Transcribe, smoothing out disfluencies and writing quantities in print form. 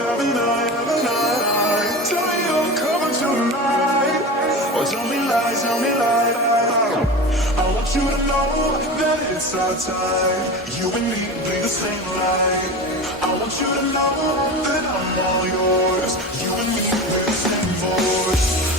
every night, every night. Tell me you're coming tonight, or tell me lies, tell me lies. I want you to know that it's our time. You and me breathe the same light. I want you to know that I'm all yours. You and me, we're the same voice.